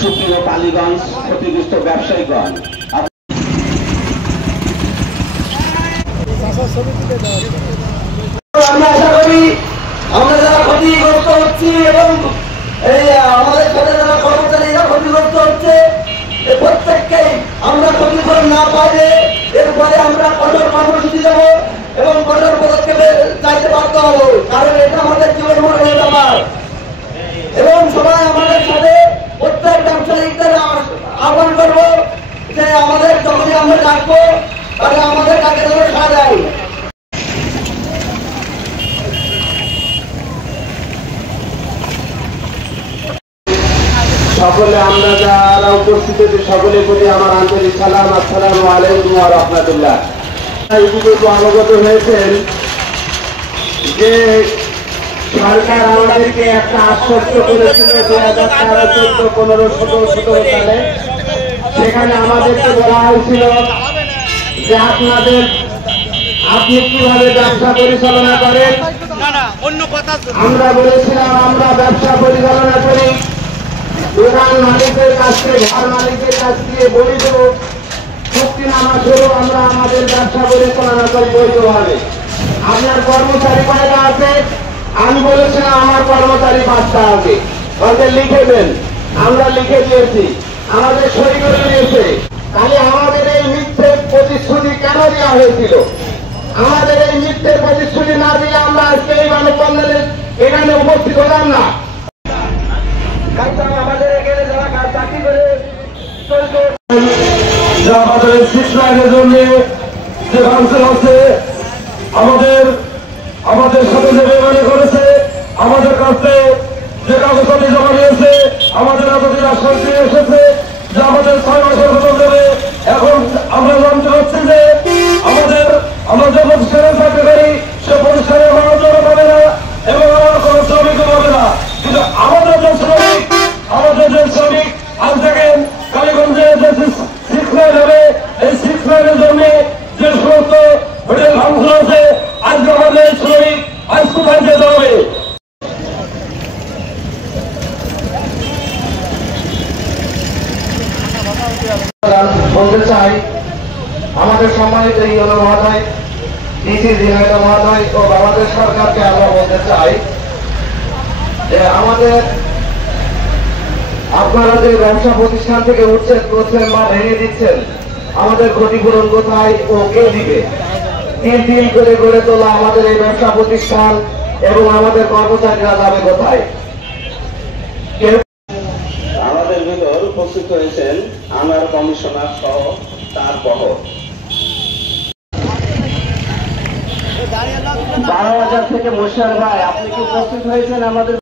সুপ্রিয় কালীগঞ্জ ক্ষতিগ্রস্ত ব্যবসায়ীগণ, আমরা আশা করি আমরা যারা ক্ষতিগ্রস্ত হচ্ছি এবং এই আমাদের সাথে যারা কর্মচারীরা ক্ষতিগ্রস্ত হচ্ছে প্রত্যেককেই আমরা ক্ষতিপূরণ না পাইলে এরপরে আমরা কঠোর কর্মসূচি দেবো এবং কঠোর পদক্ষেপে চাইতে বাধ্য হবো, কারণ এটা আমাদের জীবন মরণের ব্যাপার। এবং সবাই আমাদের সাথে প্রত্যেক ব্যবসায়িকদের আহ্বান করবো যে আমাদের যখনই আমরা ডাকবো তাহলে আমাদের ডাকে যেন সাড়া দেয়। সকলে আমরা যারা উপস্থিত আছি সকলের প্রতি আমার আন্তরিক সালাম, আসসালামু আলাইকুম ওয়া রাহমাতুল্লাহ। ইতিপূর্বে অবগত হয়েছেন যে সরকার আমাদেরকে একটা আশ্বস্ত করেছিল 2013, 14, 15, 16, 17 সালে। সেখানে আমাদেরকে বলা হয়েছিল যে আপনি কিভাবে ব্যবসা পরিচালনা করেন। আমরা বলেছিলাম আমরা ব্যবসা পরিচালনা করি দোকান মালিকের কাছ থেকে, ঘর মালিকের কাছ থেকে বৈধ চুক্তিনামা স্বরূপ আমরা আমাদের ব্যবসা পরিচালনা করি বৈধভাবে। আপনার কর্মচারী কয়টা আছে? আমি বলেছিলাম আমার কর্মচারী 5টা আছে, ওদের লিখে দেন। আমরা লিখে দিয়েছি, আমাদের সই করে দিয়েছে। তাহলে আমাদের এই মিথ্যে প্রতিশ্রুতি কেন দেওয়া হয়েছিল? আমাদের এই মিথ্যে প্রতিশ্রুতি না দিয়ে আমরা আজকে এই মানববন্ধনে এখানে উপস্থিত হলাম না। আমাদের এখানে যারা চাকরি করে চলছে আমাদের শিক্ষার জন্য যে কাউন্সিল আছে আমাদের সাথে যে বেমানি করেছে, আমাদের কাছে যে কাগজপত্র জমা নিয়েছে, আমাদের এতদিন আশ্বাস দিয়ে এসেছে যে আমাদের 6 মাসের বেতন দেবে। এখন আমরা জানতে পারছি যে আমরা যে প্রতিষ্ঠানে চাকরি করি সে প্রতিষ্ঠানে আমার জন্য পাবে না এবং আমার কোনো শ্রমিকও পাবে না। কিন্তু আমাদের যে শ্রমিক আজ দেখেন কালীগঞ্জে যে 6 লাইন হবে, এই 6 লাইনের জন্য যে সমস্ত হোটেল ভাঙচুর আছে, আজকে আমাদের শ্রমিক আজ কোথায় যেতে হবে? বলতে চাই আমাদের সম্মানিত ইউনো মহোদয়, ডিসি ঝিনাইদহ মহোদয় ও বাংলাদেশ সরকারকে আমরা বলতে চাই যে আপনারা যে ব্যবসা প্রতিষ্ঠান থেকে উচ্ছেদ করছেন বা ভেঙে দিচ্ছেন, আমাদের ক্ষতিপূরণ কোথায় ও কে দিবে? তিল তিল করে গড়ে তোলা আমাদের এই ব্যবসা প্রতিষ্ঠান এবং আমাদের কর্মচারীরা যাবে কোথায়? আমাদের ভিতর উপস্থিত হয়েছেন আমার কমিশনার সহ তার বহর। 12,000 থেকে মোশার ভাই, আপনি কি উপস্থিত হয়েছেন আমাদের